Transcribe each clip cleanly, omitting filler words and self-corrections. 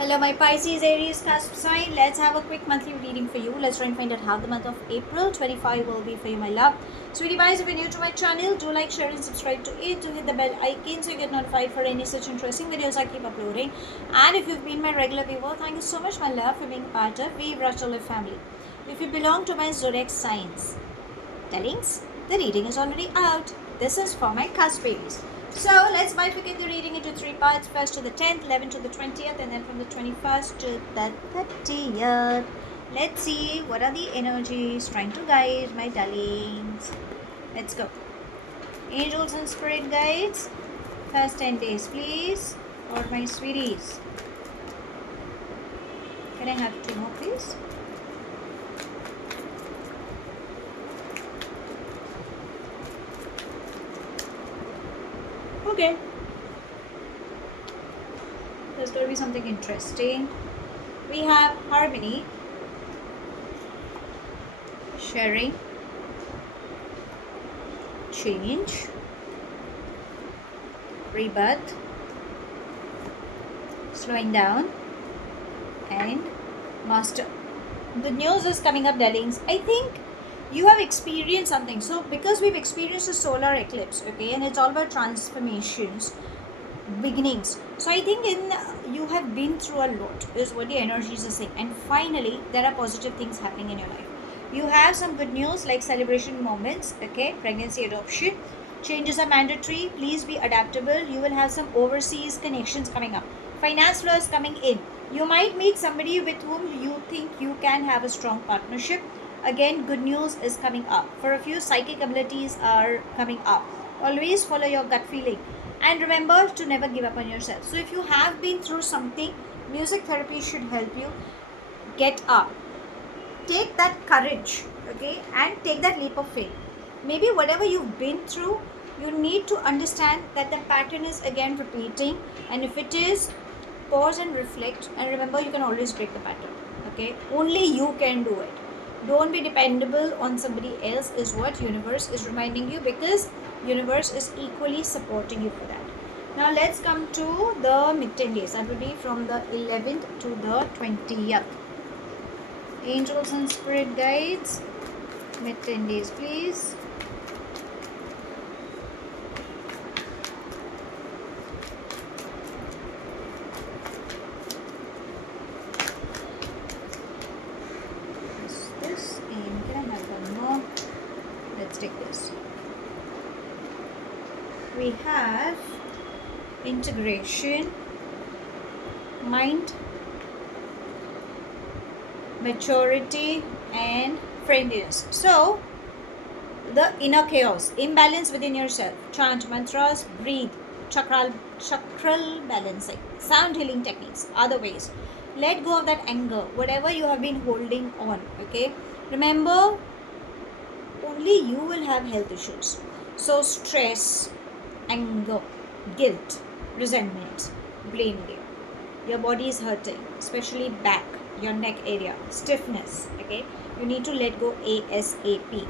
Hello, my Pisces, Aries, cusp sign. Let's have a quick monthly reading for you. Let's try and find out how the month of April 25 will be for you, my love. Sweetie pies, if you're new to my channel, do like, share, and subscribe to it. Do hit the bell icon so you get notified for any such interesting videos I keep uploading. And if you've been my regular viewer, thank you so much, my love, for being a part of We Rush to Live family. If you belong to my zodiac signs tellings, the reading is already out. This is for my cusp babies. So let's bifurcate the reading into three parts. First to the 10th, 11th to the 20th, and then from the 21st to the 30th. Let's see what are the energies trying to guide my darlings. Let's go. Angels and spirit guides. First 10 days, please. For my sweeties. Can I have two more, please? Okay. There's going to be something interesting. We have harmony, sharing, change, rebirth, slowing down, and master. The news is coming up, darlings. I think you have experienced something. So because we've experienced a solar eclipse, okay, and it's all about transformations, beginnings. So I think you have been through a lot is what the energies are saying, and finally there are positive things happening in your life. You have some good news like celebration moments, okay, pregnancy, adoption. Changes are mandatory. Please be adaptable. You will have some overseas connections coming up. Finance flow is coming in. You might meet somebody with whom you think you can have a strong partnership. Again, good news is coming up. For a few, psychic abilities are coming up. Always follow your gut feeling. And remember to never give up on yourself. So if you have been through something, music therapy should help you get up. Take that courage, okay, and take that leap of faith. Maybe whatever you've been through, you need to understand that the pattern is again repeating. And if it is, pause and reflect. And remember, you can always break the pattern, okay? Only you can do it. Don't be dependable on somebody else is what universe is reminding you, because universe is equally supporting you for that. Now let's come to the mid-10 days. That will be from the 11th to the 20th. Angels and spirit guides, mid-10 days, please. This, and can I have one more? Let's take this. We have integration, mind, maturity, and friendliness. So the inner chaos, imbalance within yourself, chant mantras, breathe, chakral balancing, sound healing techniques, other ways. Let go of that anger, whatever you have been holding on, okay? Remember, only you will have health issues. So stress, anger, guilt, resentment, blame game. Your body is hurting, especially back, your neck area, stiffness, okay? You need to let go ASAP.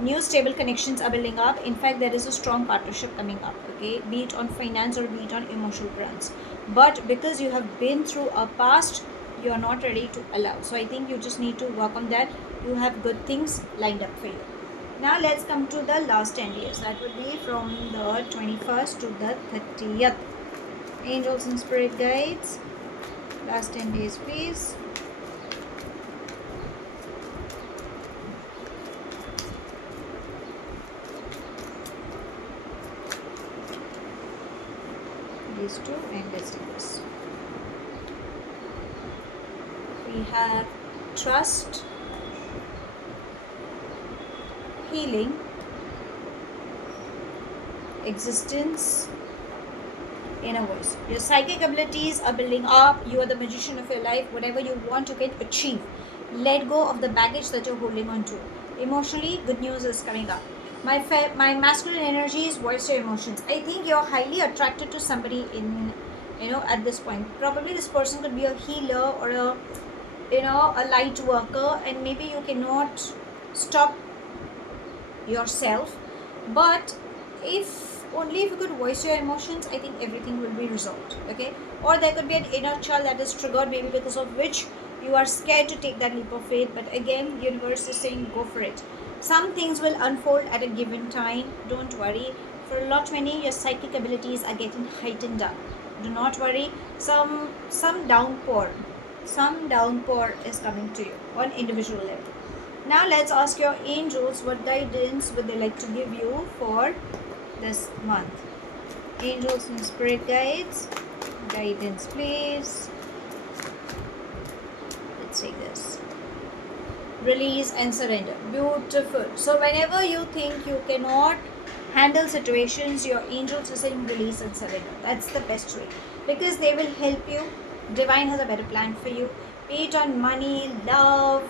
New stable connections are building up. In fact, there is a strong partnership coming up, okay? Be it on finance or be it on emotional grounds. But because you have been through a past, you are not ready to allow. So I think you just need to work on that. You have good things lined up for you. Now let's come to the last 10 days. That would be from the 21st to the 30th. Angels and spirit guides. Last 10 days, please. These two, and let's do this. We have trust, healing, existence, inner voice. Your psychic abilities are building up. You are the magician of your life. Whatever you want to get, achieve. Let go of the baggage that you're holding on to. Emotionally, good news is coming up. My masculine energy is voice your emotions. I think you're highly attracted to somebody in, at this point. Probably this person could be a healer or a light worker, and maybe you cannot stop yourself. But if only if you could voice your emotions, I think everything will be resolved. Okay, or there could be an inner child that is triggered, maybe because of which you are scared to take that leap of faith. But again, universe is saying go for it. Some things will unfold at a given time. Don't worry. For a lot many, your psychic abilities are getting heightened up. Do not worry. Some downpour, some downpour is coming to you on individual level. Now let's ask your angels what guidance would they like to give you for this month. Angels and spirit guides, guidance please. Let's take this. Release and surrender. Beautiful. So whenever you think you cannot handle situations, your angels are saying release and surrender. That's the best way, because they will help you. Divine has a better plan for you, be it on money, love,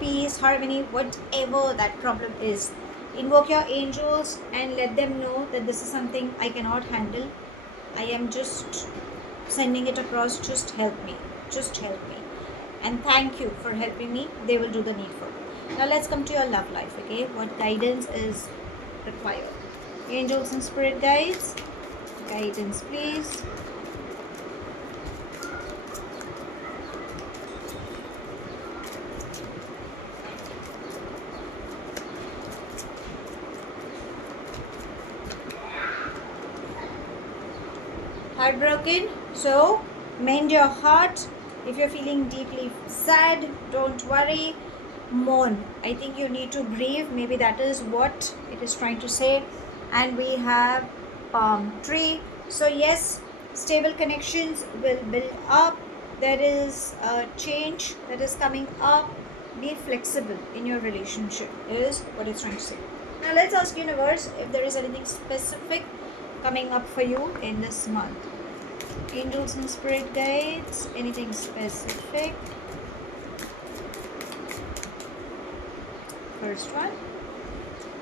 peace, harmony, whatever that problem is. Invoke your angels and let them know that this is something I cannot handle. I am just sending it across. Just help me. Just help me. And thank you for helping me. They will do the needful. Now let's come to your love life. Okay, what guidance is required? Angels and spirit guides, guidance please. Heartbroken, so mend your heart. If you're feeling deeply sad, don't worry, mourn. I think you need to grieve. Maybe that is what it is trying to say. And we have palm tree. So yes, stable connections will build up. There is a change that is coming up. Be flexible in your relationship is what it's trying to say. Now let's ask universe if there is anything specific coming up for you in this month. Angels and spirit guides, anything specific? First one,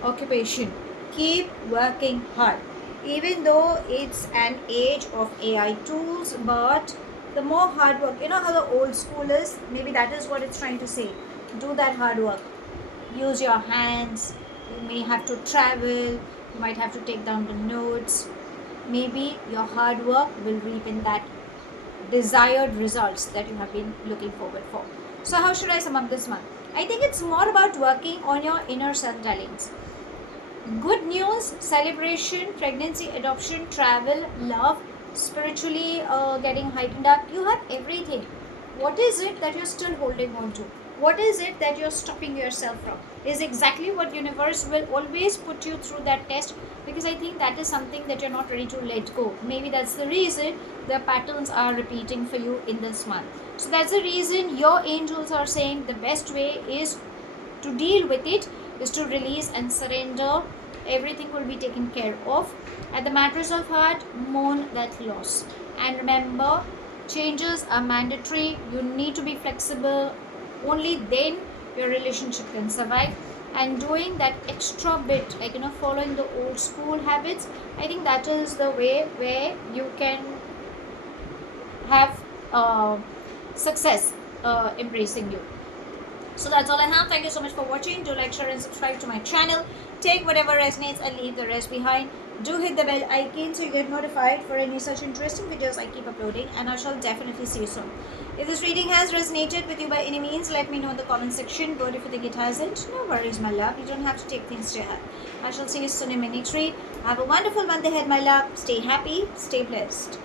occupation. Keep working hard, even though it's an age of AI tools, but the more hard work, you know how the old school is, maybe that is what it's trying to say. Do that hard work, use your hands. You may have to travel, you might have to take down the notes. Maybe your hard work will reap in that desired results that you have been looking forward for. So how should I sum up this month? I think it's more about working on your inner self-tellings. Good news, celebration, pregnancy, adoption, travel, love, spiritually getting heightened up. You have everything. What is it that you're still holding on to? What is it that you're stopping yourself from? Is exactly what universe will always put you through that test, because I think that is something that you're not ready to let go. Maybe that's the reason the patterns are repeating for you in this month. So that's the reason your angels are saying the best way is to deal with it is to release and surrender. Everything will be taken care of. At the mattress of heart, mourn that loss. And remember, changes are mandatory. You need to be flexible. Only then your relationship can survive. And doing that extra bit, like following the old school habits, I think that is the way where you can have success embracing you. So that's all I have. Thank you so much for watching. Do like, share and subscribe to my channel. Take whatever resonates and leave the rest behind. Do hit the bell icon so you get notified for any such interesting videos I keep uploading, and I shall definitely see you soon. If this reading has resonated with you by any means, let me know in the comment section. But if you think it hasn't, no worries my love. You don't have to take things to heart. I shall see you soon in my next read. Have a wonderful month ahead my love. Stay happy, stay blessed.